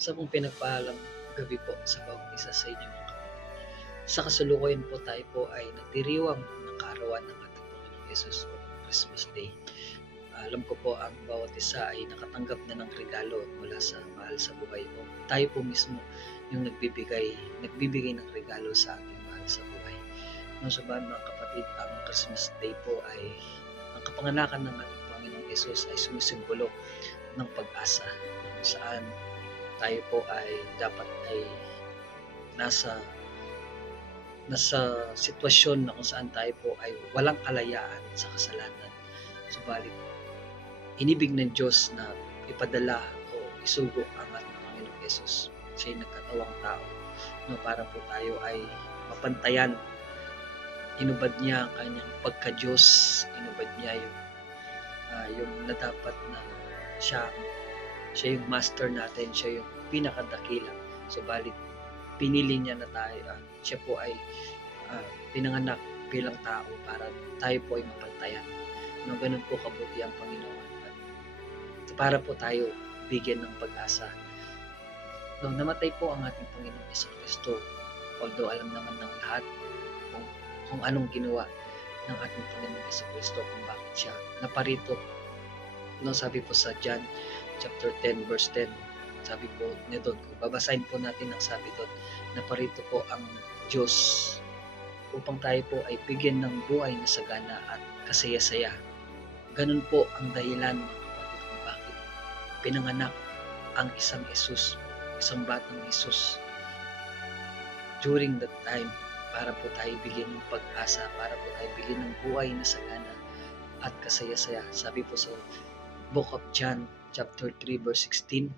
Sa pong pinagpaalang gabi po sa bawat isa sa inyo mga kapatid. Sa kasalukuyan po tayo po ay nagdiriwang ng kaarawan ng ating Panginoong Yesus o Christmas Day. Alam ko po ang bawat isa ay nakatanggap na ng regalo mula sa mahal sa buhay o tayo po mismo yung nagbibigay ng regalo sa ating mahal sa buhay. No, so ba mga kapatid, ang Christmas Day po ay ang kapanganakan ng ating Panginoong Yesus ay sumisimbolo ng pag-asa kung saan tayo po ay dapat ay nasa sitwasyon na kung saan tayo po ay walang kalayaan sa kasalanan. Subalit, inibig ng Diyos na ipadala o isugo ang ating Panginoong Yesus. Siya'y nagkatawang tao no, para po tayo ay mapantayan. Inubad niya ang kanyang pagka-Diyos, inubad niya yung na dapat na siya yung master natin, siya yung pinakadakila. Subalit, pinili niya na tayo, siya po ay pinanganak bilang tao para tayo po ay mapantayan. No, ganun po kabuti ang Panginoon. At para po tayo bigyan ng pag-asa. No, namatay po ang ating Panginoong Jesucristo. Although alam naman ng lahat kung anong ginawa ng ating Panginoong Jesucristo, kung bakit siya naparito. No, sabi po sa John chapter 10 verse 10, sabi po niya doon, kung babasahin po natin ang sabi doon, naparito po ang Diyos upang tayo po ay bigyan ng buhay na sagana at kasaya-saya. Ganun po ang dahilan mga kapatid kung bakit pinanganak ang isang Jesus, isang batang Jesus during that time, para po tayo bigyan ng pag-asa, para po tayo bigyan ng buhay na sagana at kasaya-saya. Sabi po sa Book of John chapter 3 verse 16,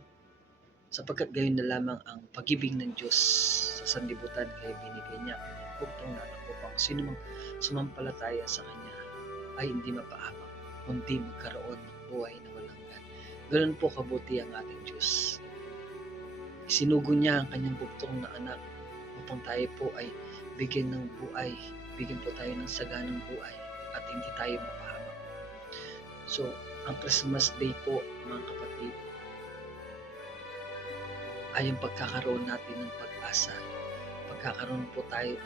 sapagkat gayon na lamang ang pag-ibig ng Diyos sa sanlibutan, kaya binigay niya ang bugtong na anak upang sino mang sumampalataya sa Kanya ay hindi mapahamak, kundi magkaroon ng buhay na walang hanggan. Ganun po kabuti ang ating Diyos. Isinugo niya ang Kanyang bugtong na anak upang tayo po ay bigyan ng buhay, bigyan po tayo ng saganang buhay at hindi tayo mapahamak. So, ang Christmas Day po mga kapatid ay ang pagkakaroon natin ng pag-asa, pagkakaroon po tayo,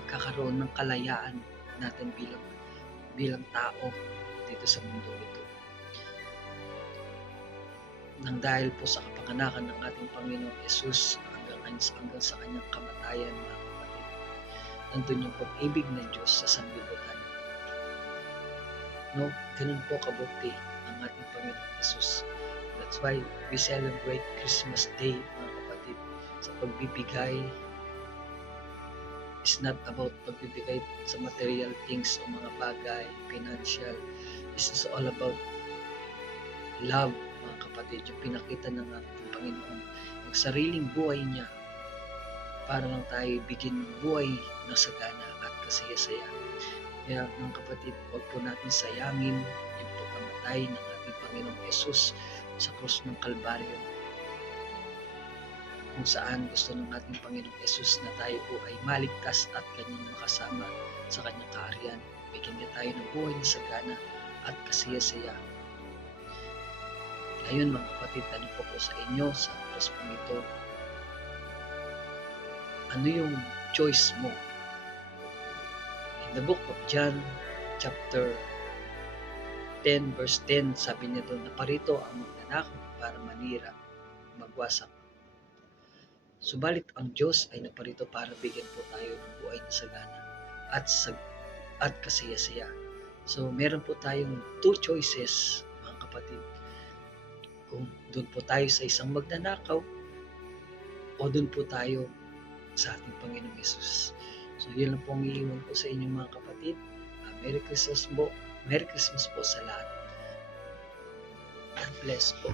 pagkakaroon ng kalayaan natin bilang tao dito sa mundo ito. Nang dahil po sa kapanganakan ng ating Panginoong Yesus hanggang sa kanyang kamatayan mga kapatid, nandun yung pag-ibig ng Diyos sa sanlibutan. No, ganun po kabuti ang ating Panginoong Yesus. That's why we celebrate Christmas Day mga kapatid. Sa pagbibigay is not about pagbibigay sa material things o mga bagay, financial. This is all about love mga kapatid. Yung pinakita ng ating Panginoon, yung sariling buhay niya para lang tayo bigyan ng buhay na sagana at kasaya-saya. Kaya mga kapatid, huwag po natin sayangin yung pagkamatay ng ating Panginoong Yesus sa krus ng Kalbaryo, kung saan gusto ng ating Panginoong Yesus na tayo po ay maligtas at kanyang makasama sa kanyang kaharian. Bigyan niya tayo ng buhay na sagana at kasaya-saya. Ngayon mga kapatid, tanong ko po sa inyo sa oras pong ito, ano yung choice mo? In the book of John chapter 10 verse 10, sabi niya doon, naparito ang magnanakaw para manira, magwasak. Subalit ang Diyos ay naparito para bigyan po tayo ng buhay na sagana at kasaya-saya. So meron po tayong two choices mga kapatid. Kung doon po tayo sa isang magnanakaw o doon po tayo sa ating Panginoong Yesus. So yun lang po ang iiwan ko sa inyong mga kapatid. Merry Christmas po. Merry Christmas po sa lahat. God bless po.